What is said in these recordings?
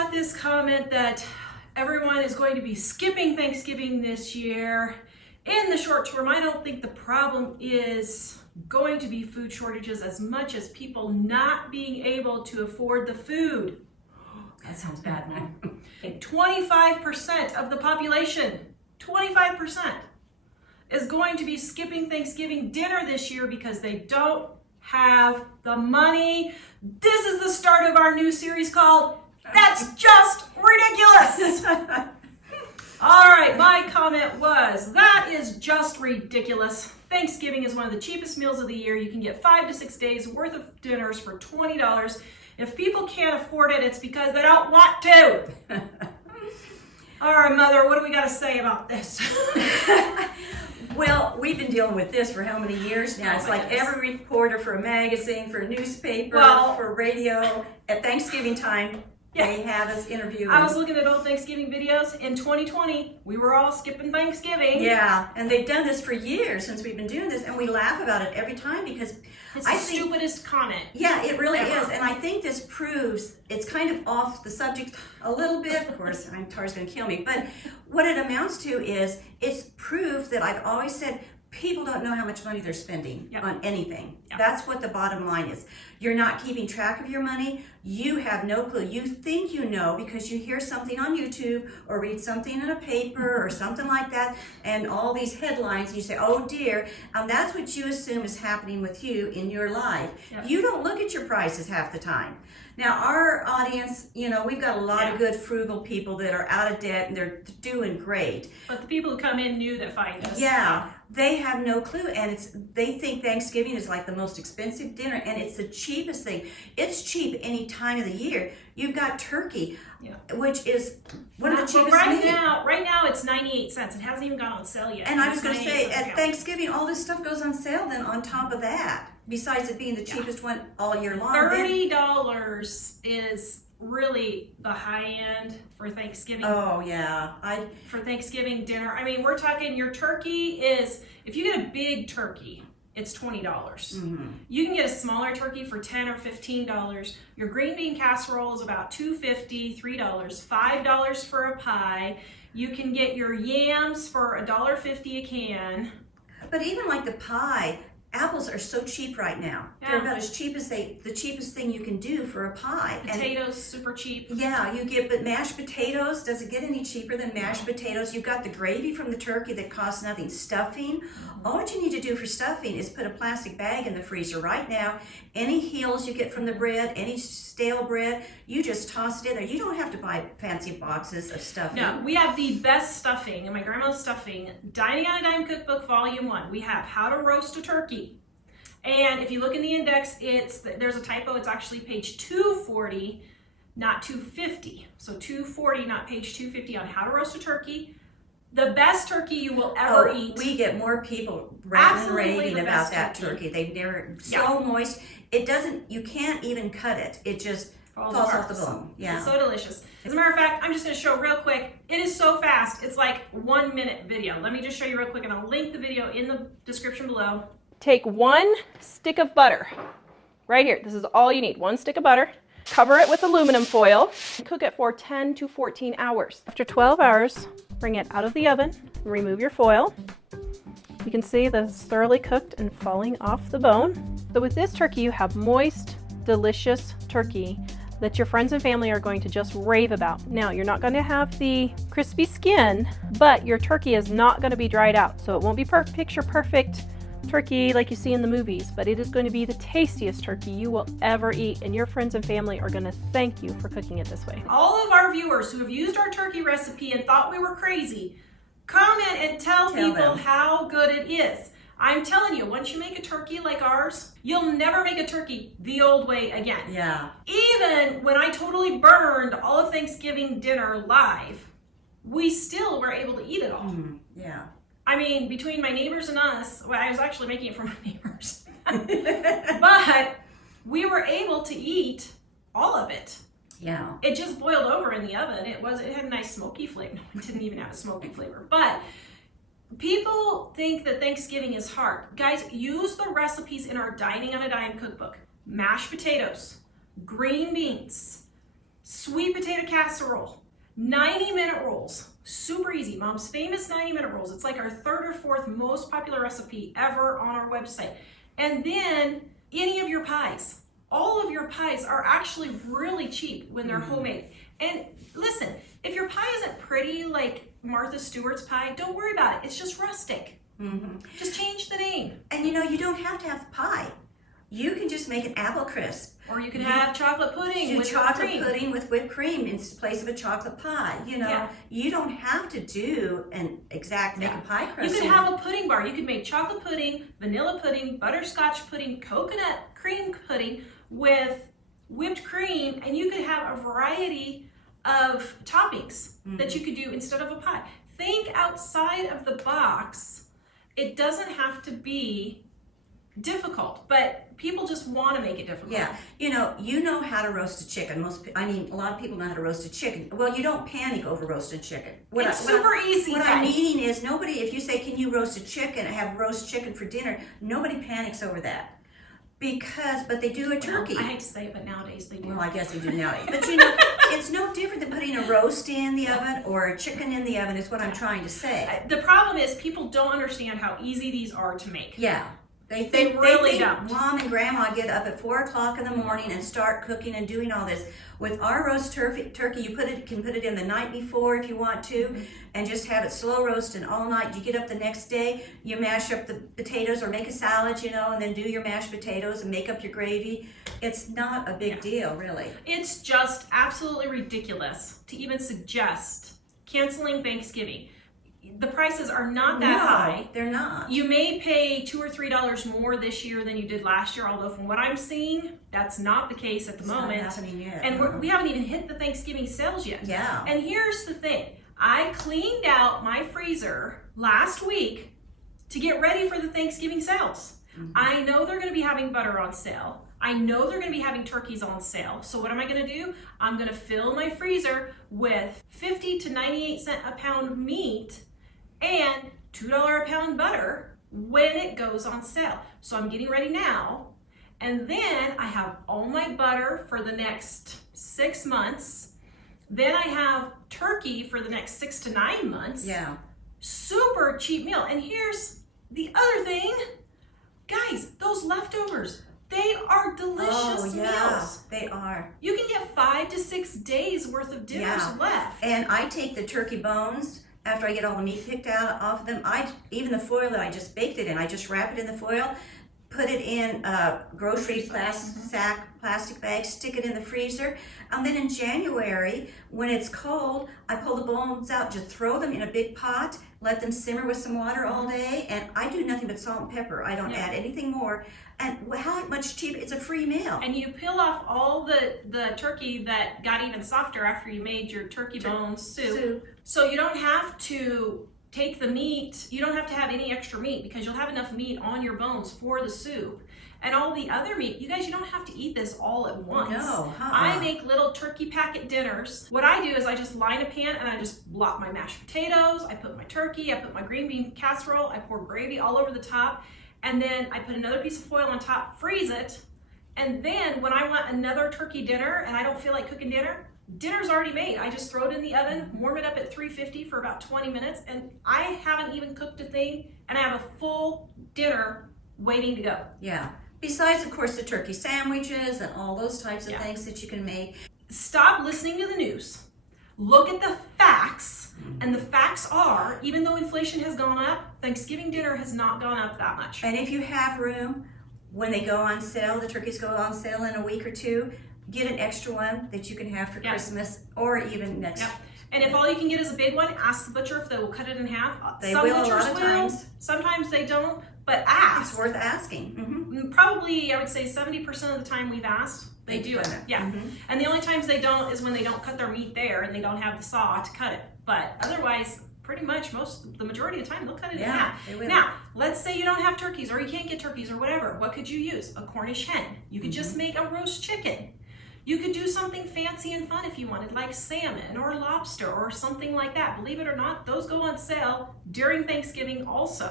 got this comment that everyone is going to be skipping Thanksgiving this year. In the short term, I don't think the problem is going to be food shortages as much as people not being able to afford the food. That sounds bad, Mom. 25% of the population, 25%, is going to be skipping Thanksgiving dinner this year because they don't have the money. This is the start of our new series called That's Just Ridiculous. All right, my comment was, that is just ridiculous. Thanksgiving is one of the cheapest meals of the year. You can get 5 to 6 days worth of dinners for $20. If people can't afford it, it's because they don't want to. All right, Mother, what do we got to say about this? Well, we've been dealing with this for how many years now? It's like every reporter for a magazine, for a newspaper, for radio, at Thanksgiving time, they have us interviewing. I was looking at old Thanksgiving videos. In 2020, we were all skipping Thanksgiving. Yeah, and they've done this for years since we've been doing this, and we laugh about it every time because it's the stupidest comment. Yeah, it really is, and I think this proves it's kind of off the subject a little bit. Of course, Tara's going to kill me, but what it amounts to is it's proof that I've always said people don't know how much money they're spending on anything. That's what the bottom line is. You're not keeping track of your money. You have no clue. You think you know because you hear something on YouTube or read something in a paper or something like that, and all these headlines, and you say, oh dear, and that's what you assume is happening with you in your life. You don't look at your prices half the time. Now, our audience, you know, we've got a lot of good frugal people that are out of debt and they're doing great. But the people who come in new that find us. Yeah, they have no clue, and they think Thanksgiving is like the most expensive dinner, and it's the cheapest thing. It's cheap any time of the year. You've got turkey, which is one of the cheapest right now it's 98 cents. It hasn't even gone on sale yet. And I was going to say, at Thanksgiving, all this stuff goes on sale then on top of that, besides it being the cheapest one all year long. $30 is really the high end for Thanksgiving. Oh yeah, for Thanksgiving dinner. I mean, we're talking your turkey is, if you get a big turkey, it's $20. You can get a smaller turkey for $10 or $15. Your green bean casserole is about $2.50, $3, $5 for a pie. You can get your yams for $1.50 a can. But even like the pie, apples are so cheap right now. They're about as cheap as the cheapest thing you can do for a pie. Potatoes, super cheap. Yeah, but mashed potatoes, does it get any cheaper than mashed potatoes? You've got the gravy from the turkey that costs nothing. Stuffing, all what you need to do for stuffing is put a plastic bag in the freezer right now. Any heels you get from the bread, any stale bread, you just toss it in there. You don't have to buy fancy boxes of stuffing. No, we have the best stuffing, and my grandma's stuffing. Dining on a Dime Cookbook Volume 1. We have How to Roast a Turkey. And if you look in the index, there's a typo. It's actually page 240, not 250. So 240, not page 250 on How to Roast a Turkey. The best turkey you will ever eat. We get more people raving about that turkey. They're so moist. It doesn't, you can't even cut it. It just falls off the bone. Yeah. It's so delicious. As a matter of fact, I'm just going to show real quick. It is so fast. It's like 1 minute video. Let me just show you real quick, and I'll link the video in the description below. Take 1 stick of butter. Right here. This is all you need. 1 stick of butter. Cover it with aluminum foil. Cook it for 10 to 14 hours. After 12 hours, bring it out of the oven. Remove your foil. You can see that it's thoroughly cooked and falling off the bone. So with this turkey, you have moist, delicious turkey that your friends and family are going to just rave about. Now, you're not going to have the crispy skin, but your turkey is not going to be dried out. So it won't be picture perfect turkey like you see in the movies, but it is going to be the tastiest turkey you will ever eat, and your friends and family are going to thank you for cooking it this way. All of our viewers who have used our turkey recipe and thought we were crazy, comment and tell people how good it is. I'm telling you, once you make a turkey like ours, you'll never make a turkey the old way again. Yeah. Even when I totally burned all of Thanksgiving dinner live, we still were able to eat it all. Yeah. I mean, between my neighbors and us, well, I was actually making it for my neighbors, but we were able to eat all of it. Yeah. It just boiled over in the oven. It had a nice smoky flavor. No, it didn't even have a smoky flavor. But people think that Thanksgiving is hard. Guys, use the recipes in our Dining on a Dime cookbook. Mashed potatoes, green beans, Sweet potato casserole, 90-minute rolls, super easy. Mom's famous 90-minute rolls. It's like our 3rd or 4th most popular recipe ever on our website. And then any of your pies. All of your pies are actually really cheap when they're homemade. And listen, if your pie isn't pretty like Martha Stewart's pie, don't worry about it. It's just rustic. Just change the name. And you know, you don't have to have pie. You can just make an apple crisp. Or you can have chocolate pudding with chocolate pudding with whipped cream in place of a chocolate pie. You know, you don't have to do an exact make a pie crust. You could have a pudding bar. You could make chocolate pudding, vanilla pudding, butterscotch pudding, coconut cream pudding with whipped cream, and you could have a variety of toppings that you could do instead of a pie. Think outside of the box. It doesn't have to be difficult, but people just want to make it difficult. Yeah, you know how to roast a chicken. A lot of people know how to roast a chicken. Well, you don't panic over roasted chicken. It's super easy. What I'm meaning is nobody. If you say, "Can you roast a chicken?" have roast chicken for dinner, nobody panics over that. But they do a turkey. I hate to say it, but nowadays they do. Well, I guess they do nowadays. But you know, it's no different than putting a roast in the oven or a chicken in the oven, is what I'm trying to say. The problem is people don't understand how easy these are to make. Yeah. They really think don't. Mom and Grandma get up at 4 o'clock in the morning and start cooking and doing all this. With our roast turkey, you can put it in the night before if you want to, and just have it slow roasting all night. You get up the next day, you mash up the potatoes or make a salad, and then do your mashed potatoes and make up your gravy. It's not a big deal, really. It's just absolutely ridiculous to even suggest canceling Thanksgiving. The prices are not that high. They're not. You may pay $2 or $3 more this year than you did last year, although from what I'm seeing, that's not the case at the moment. Not happening yet. And we haven't even hit the Thanksgiving sales yet. Yeah. And here's the thing. I cleaned out my freezer last week to get ready for the Thanksgiving sales. I know they're going to be having butter on sale. I know they're going to be having turkeys on sale. So what am I going to do? I'm going to fill my freezer with 50 to 98 cents a pound meat and $2 a pound butter when it goes on sale. So I'm getting ready now. And then I have all my butter for the next 6 months. Then I have turkey for the next 6 to 9 months. Yeah. Super cheap meal. And here's the other thing. Guys, those leftovers, they are delicious meals. They are. You can get 5 to 6 days worth of dinners left. And I take the turkey bones after I get all the meat picked out off of them. Even the foil that I just baked it in, I just wrap it in the foil, put it in a grocery plastic bag, stick it in the freezer. And then in January, when it's cold, I pull the bones out, just throw them in a big pot, let them simmer with some water all day. And I do nothing but salt and pepper. I don't add anything more. And how much cheaper? It's a free meal. And you peel off all the turkey that got even softer after you made your turkey bones soup. So you don't have to take the meat, you don't have to have any extra meat because you'll have enough meat on your bones for the soup. And all the other meat, you guys, you don't have to eat this all at once. No, I make little turkey packet dinners. What I do is I just line a pan and I just blot my mashed potatoes, I put my turkey, I put my green bean casserole, I pour gravy all over the top, and then I put another piece of foil on top, freeze it, and then when I want another turkey dinner and I don't feel like cooking dinner's already made. I just throw it in the oven, warm it up at 350 for about 20 minutes, and I haven't even cooked a thing, and I have a full dinner waiting to go. Yeah. Besides, of course, the turkey sandwiches and all those types of things that you can make. Stop listening to the news. Look at the facts, and the facts are, even though inflation has gone up, Thanksgiving dinner has not gone up that much. And if you have room, when they go on sale, the turkeys go on sale in a week or two, get an extra one that you can have for Christmas or even next. And if all you can get is a big one, ask the butcher if they will cut it in half. They will a lot of times. Sometimes they don't, but ask. It's worth asking. Probably, I would say 70% of the time we've asked, they do it. Yeah. And the only times they don't is when they don't cut their meat there and they don't have the saw to cut it. But otherwise, pretty much the majority of the time, they'll cut it in half. They will. Now, let's say you don't have turkeys or you can't get turkeys or whatever. What could you use? A Cornish hen. You could just make a roast chicken. You could do something fancy and fun if you wanted, like salmon or lobster or something like that. Believe it or not, those go on sale during Thanksgiving also.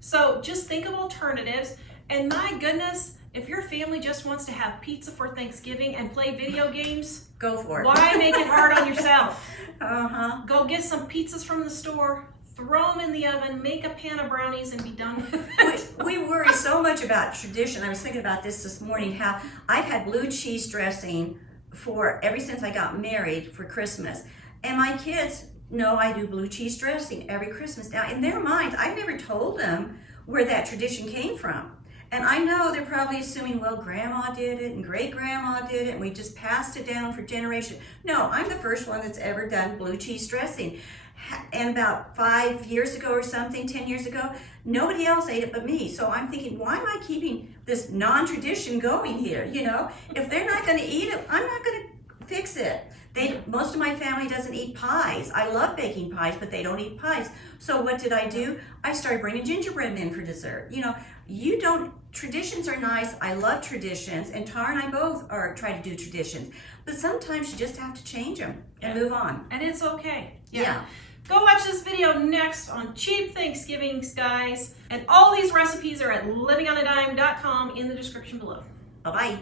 So just think of alternatives. And my goodness, if your family just wants to have pizza for Thanksgiving and play video games, Go for it. Why make it hard on yourself? Uh-huh. Go get some pizzas from the store, throw them in the oven, make a pan of brownies, and be done with it. We worry so much about tradition. I was thinking about this morning, how I've had blue cheese dressing ever since I got married for Christmas. And my kids know I do blue cheese dressing every Christmas. Now, in their minds, I've never told them where that tradition came from. And I know they're probably assuming, well, grandma did it and great grandma did it and we just passed it down for generations. No, I'm the first one that's ever done blue cheese dressing. And about 5 years ago or something, 10 years ago, nobody else ate it but me. So I'm thinking, why am I keeping this non-tradition going here? You know, if they're not going to eat it, I'm not going to fix it. Most of my family doesn't eat pies. I love baking pies, but they don't eat pies. So what did I do? I started bringing gingerbread in for dessert. You know, traditions are nice. I love traditions, and Tara and I both try to do traditions. But sometimes you just have to change them and move on. And it's okay. Yeah. Go watch this video next on Cheap Thanksgivings, guys. And all these recipes are at livingonadime.com in the description below. Bye-bye.